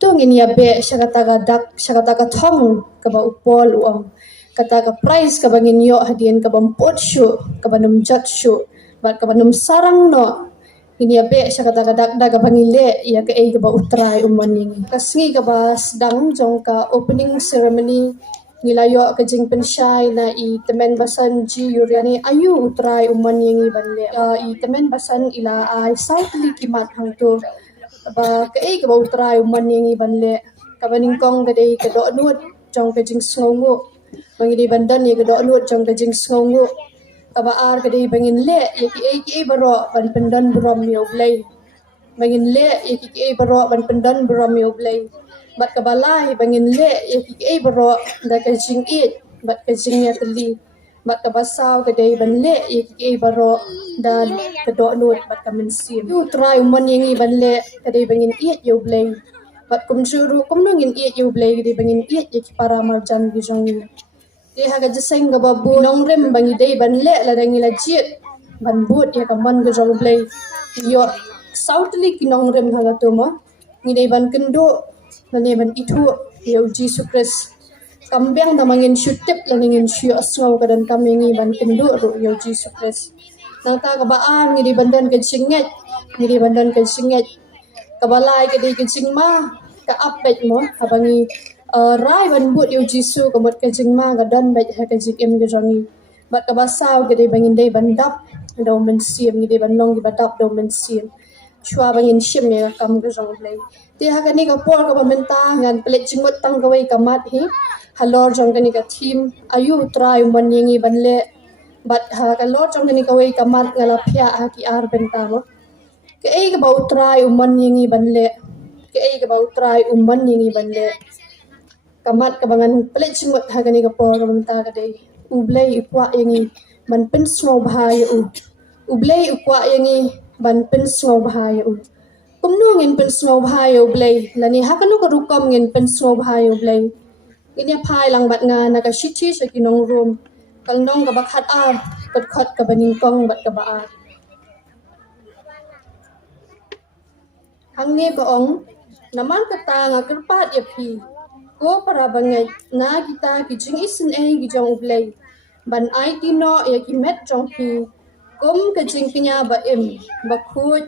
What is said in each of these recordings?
tu ngin ya be syakata ka dak syakata ka thong ka ba upol uang kata ka price ka bangin yo hadian ka bam pot shu ka banum jat shu bat ka banum sarang no ini abe syakata ka dak dak ka bangile ya ka ei ka ba utrai umani kasngi ka ba sedang jong ka opening ceremony nilayo ka jing pensyai na I temen basan ji yuriani ayu utrai umani ngi banle I temen basan ila ai sautli kimat hang tu ba ka ei ka ba utrai umani ngi banle ka baning kong ka dei ka do nuot jong ka jing sngongu bangidi bandan ye ka do nuot jong ka jing sngongu ka ba ar ka dei bangin le ye ki ei baro ban pendan brom yo blai bangin le ye ki ei baro ban pendan brom yo blai bat ka balai bangin le ye ki ei baro da ka jing it bat ka jing ya teli bat ka basau ka dei ban le ye ki ei baro dan ka do nuot bat ka men sim tu try mon ye ngi ban le ka dei bangin it yo blai bat kum juru kum nungin it yo blai ka dei bangin it ye ki para marjan gi jong Dia haga jeseng ga babu nong rem bangi dei ban le la dangi la jiet ban but ya ka man ga jong blai yo sautli ki nong rem haga to ma ni dei ban kendo la ne ban itu yo Jesus Christ kambyang da mangin syutip la ngin syu asngaw ka dan kamengi ban kendo ro yo Jesus Christ nang ta ka baan ni dei bandan ka singet ni dei bandan ka singet ka balai ka dei ka singma ka apet mo habangi rai ban but yo jisu ka mot ka jingma ga dan bai ha ka jik em ga jongi bat ka basau ga dei bangin dei ban dap do men sim ni dei ban long gi badap do men sim chua bangin shim ne kam ga jong blai ti ha ga ni ka por ka ban ta ngan plet chimot tang ga wei ka mat hi halor jong ga ni ka thim ayu try man yengi ban le bat ha ka lor jong ga ni ka wei ka mat ngala phya ha ki ar ben ta mo ke ei ka bau try man yengi ban le ke ei ka bau try man yengi ban le kamat kabangan pelik cimut hagani kapor kamenta kadai ublai ukwa yangi ban pen smau bahaya ublai ukwa yangi ban pen smau bahaya kumnu ngin pen smau bahaya ublai lani hakanu ka rukam ngin pen smau bahaya ublai ini phai lang bat nga naka shichi shakinong room kal nong ka bakhat ar pat khat ka baning kong bat ka ba ar hangne ba ong naman ka ta nga kerpat ya phi ko para bangai na kita kijing isin gi jong ublai ban ai tino ya ki met jong pi kum kijing kinya ba im ba khut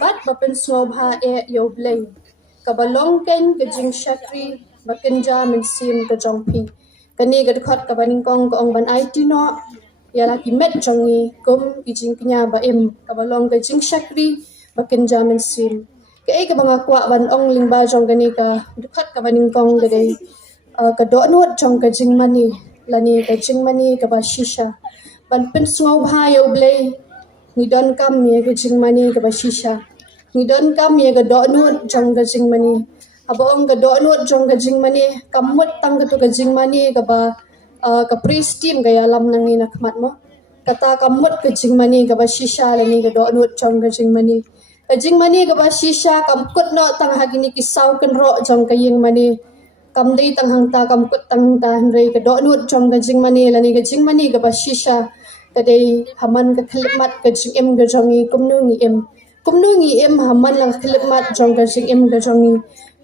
bat ba pen so bha yo ublai ka ba long ken kijing shakri ba kenja min sim ka jong pi kani ga khat ka baning kong ko ong ban ai tino ya la ki met jong ni kum kijing kinya ba im ka ba long kijing shakri ba kenja min sim cái cái bằng quạ bằng ông linh ba trong cái này cả khát cả bằng kong cái đấy cái độ nuốt trong cái jing money là ni cái jing money cái bà shisha bằng pin small hai yêu play ni don kam ni cái jing money cái bà shisha ni don kam ni cái độ nuốt trong cái jing money abo ông cái độ nuốt trong cái jing money kam mut tang cái tu cái jing money cái bà cái priest team cái alam nang ni nak mat mo kata kam mut cái jing money cái bà shisha là ni cái độ nuốt trong cái jing money Kajing mani ka ba shisha kam kut no tang hagini ki saw kan ro jong kaying mani kam dei tang hang ta kam kut tang ta rei ka do nut jong kajing mani lani kajing mani ka ba shisha ka dei haman ka khilmat kajing em ga jongi kumnu ngi em haman lang khilmat jong kajing em ga jongi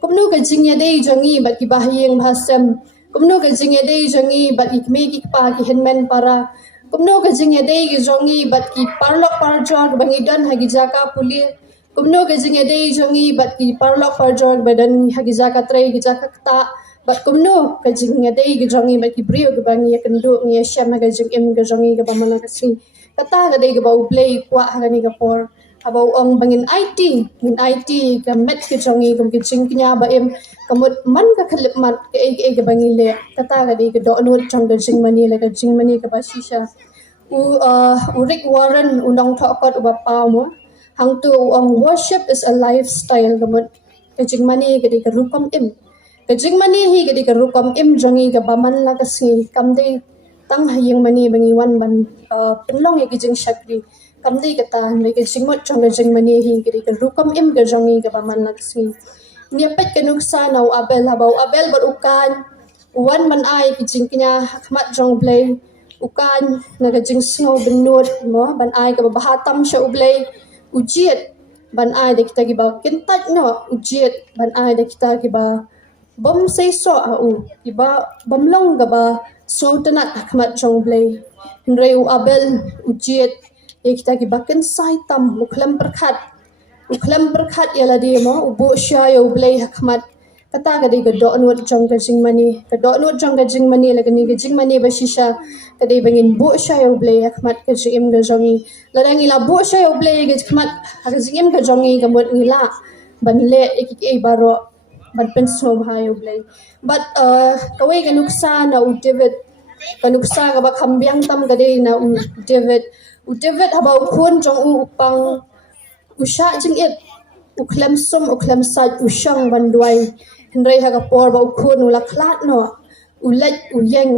kumnu kajing ya dei jongi bat ki bahiyeng bhasem kumnu kajing ya dei jongi bat ik me ki pa ki henmen para kumnu kajing ya dei ki jongi bat ki parlok parjor bangi don hagi jaka puli kumno ke jinge dei jongi bat ki parlok parjor badan hagiza ka trei giza ka ta bat kumno ke jinge dei ge jongi bat ki brio ge bangi ya kendu ngi shama ge jing em ge jongi ge bamana ka si kata ge dei ge bau play kwa ha ni ga por abau ong bangin IT ka met ke jongi kum ke jing knya ba em kamut man ka khlip mat ke ge bangi le kata ge dei ge do nut jong ge jing mani le ge jing mani ka ba shisha Rick Warren unong thokot ba pa mo hang tu ong worship is a lifestyle gamut kajing mani gadi ka rukam im kajing mani hi gadi ka rukam im jongi ka baman la ka si kam dei tang hayeng mani bangi wan ban penlong ye kajing shakri kam dei ka ta me kajing mot jong kajing mani hi gadi ka rukam im ka jongi ka baman la ka si ni pet ka nuksa nau abel habau abel bar ukan wan man ai kajing knya hakmat jong blai ukan na kajing snow benut mo ban ai ka bahatam sha ublai ujiat ban ai de kita giba kentat no ujiet ban ai de kita giba bom sei so au giba bom long gaba so tanat akmat jong blay henrei u abel ujiet ye kita giba ken sai tam uklam berkat ya ladi mo ubu sya yo blay hakmat kata gadi gadok nuat jong gajing mani gadok nuat jong gajing mani lagani gajing mani basisha kadi bangin bu sya yo blay hakmat gajing im gajongi ladangi la bu sya yo blay gajmat gajing im gajongi gamut ngila banle ikik baro ban pen so bhayo blay but kawai ganuksa na u David kanuksa ka ba kambyang tam gadi na u David haba ukun jong u upang usha jing it uklam sum uklam sat ushang banduai henrei haga por ba ukun ula klat no ulet uyeng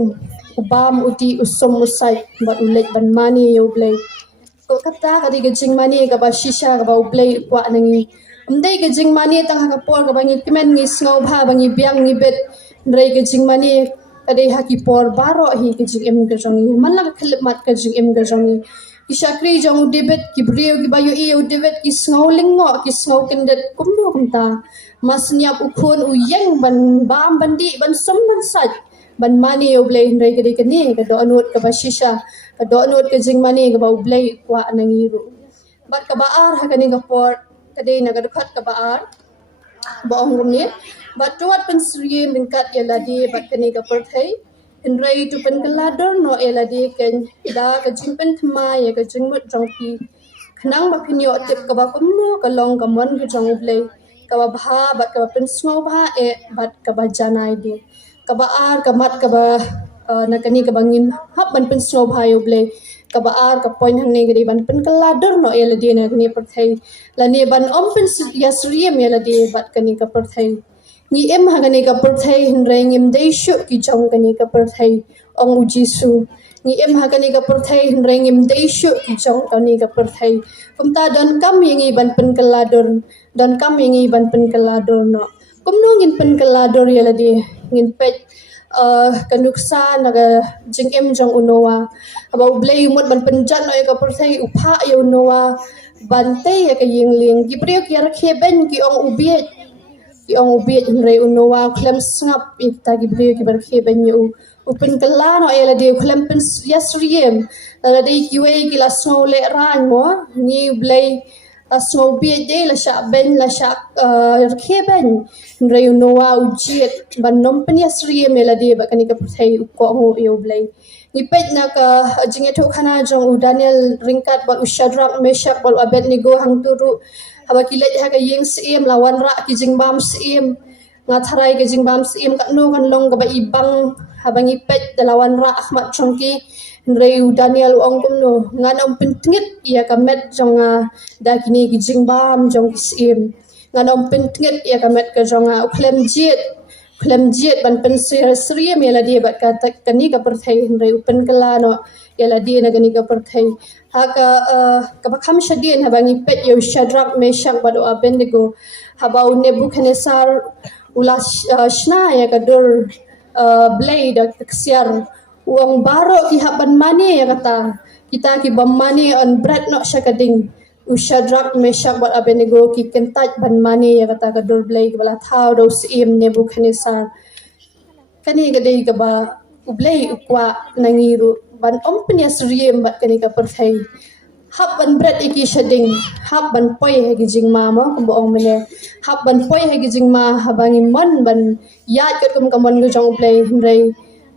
ubam uti usum usai ba ulet ban mani yo blay ko kata kadi gajing mani ka ba shisha ka ba ublay kwa nangi umdai gajing mani tang haga por ka bangi kimen ngi sngaw bha bangi biang ngi bet henrei gajing mani kadi haki por baro hi gajing em gajongi malak khlip mat gajing em gajongi Ishakri jong David ki brio ki bayu iyo David ki sngaw lingo ki sngaw kendet kumdo kumta mas niap ukun uyeng ban bam bandi ban som ban sat ban mani yo blay henrei kadi kani ka do anut ka basisha ka do anut ka jing mani ka ba blay kwa nangiru bat ka baar ha kani ka por kadi na ka dekat ka baar baong rumni bat tuat pensriye mingkat ya ladi bat kani ka perthai henrei tu pen kelador no eladi ken da ka jimpen thma ya ka jingmut jongki khnang ba phinyo tip ka ba kumno ka long ka mon ka jong blay ka ba bha bat ka ba pen snow bha e bat ka ba janai de ka ba ar ka mat ka ba na kani ka bangin hab ban pen snow bha yo blay ka ba ar ka point hang ne gadi ban pen kelador no eladi na kani perthai la ne ban om pen yasriem eladi bat kani ka perthai ni em hagani ka perthai henrei ngim dei shu ki chong kani ka perthai ong ujisu ni em hagani ka perthai henrei ngim dei shu ki chong kani ka perthai kumta don kam yangi ban pen kelador don kam yangi ban pen kelador no kumno ngin pen kelador yaladi ngin pet kanuksa naga jing em jong unowa aba blay mot ban pen jan no ka perthai upha yo nowa bante ya ka yingling gibriok yar kheben ki ong ubiet ki ong ubiet henrei unowa khlem snap ita gibriok ki bar kheben yo upin kalano ela de khlem pen yasriem la de kiwe ki la snole ran mo ni blay asmo biet de la sha ben la sha kheben henrei unowa ujiet ban nom pen yasriem ela de ba kani ka prthai ko ho yo blay ni pet na ka jinge tho khana jong u Daniel ringkat ba ushadrak meshak bal abednego hang turu haba kilet ha ka yeng sim lawan ra ki jingbam sim nga tharai ka jingbam sim ka no kan long ka ba ibang haba ngi pet lawan ra ahmad chongki henrei u Daniel ong kum no ngan om pentingit ia ka met jong da kini ki jingbam jong sim ngan om pentingit ia ka met ka jong klem jiet ban pen sri mela dia bat ka kani ka perthai henrei upen kala no yala dia na kani ka perthai ha ka bakham shadien ha bangi pet yo shadrak meshak bado abednego ha ba Nebuchadnezzar ula shna ya ka dur blade ksiar uang baro ki haban mani ya kata kita ki bam mani on bread no shakading Ushadrak meshak bat abednego ki kentaj ban mani ya kata ka dur blay bala thau do sim Nebuchadnezzar kani gadai ka ba ublay ukwa nangiru ban ompnya sriem bat kani ka perthai hab ban bread iki shading hab ban poi hagi jingma ma kumbo ong mene hab ban poi hagi jingma habangi mon ban yat kat kum kamon go jong ublay henrei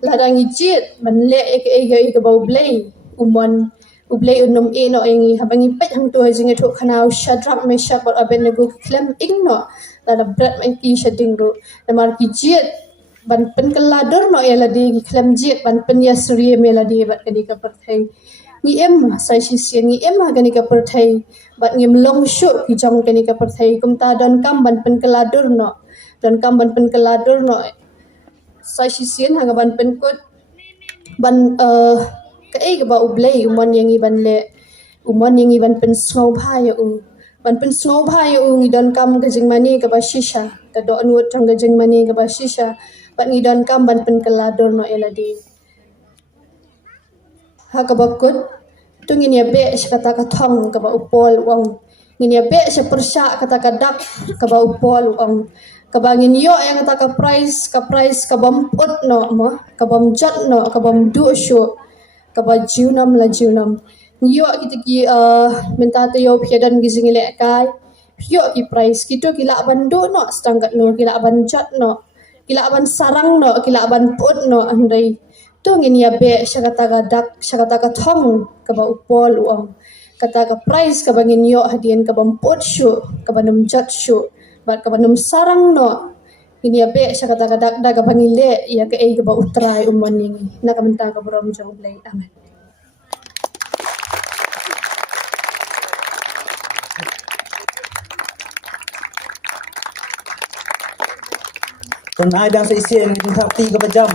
ladangi jit ban le ek ka ba ublay umon ublay unum e no engi habangi pet hang to jinge tho khanau Shadrach Meshach bat Abednego klem igno la bread man ki shading ro namar ki jit ban pen kelador no ya ladi klem jit ban pen yasri meladi bat kani ka perthai ni em sai sisian ni em ha kani ka perthai bat ngim long shu ki jong kani ka perthai kumta don kam ban pen kelador no don kam ban pen kelador no sai sisian ha ban pen kot ban ka e ka ba ublay umon yang iban le umon yang iban pen snow bha ya ban pen snow bha ya ngi don kam ka jingmani ka ba shisha ka do anut tang ka jingmani ka ba shisha ban ngi don kam ban pen kelador no eladi ha ka ba kot tungin ya be kata ka thong ka ba upol wang Ngin ya be sya persya kata kadak kaba upol uang kaba ngin yo yang kata ka price ka bamput no mo ka bamjat no ka bamdu syu kaba jiunam la jiunam yo kita ki minta to yo pyadan gizingile kai yo ki price kito kila bandu no setangkat no kila banjat no kila ban sarang no kila ban put no andai tu ngin ya be sya kata kadak sya kata ka thong kaba upol uang kata ka price ka bangin yo hadian ka bampot syu ka banum jat syu bat ka banum sarang no ini ape sya kata kadak da ka bangile ya ka ka ba utrai umon ni na ka minta ka brom jong play amen. Tuan ai đang sẽ xem thao ti cái jam.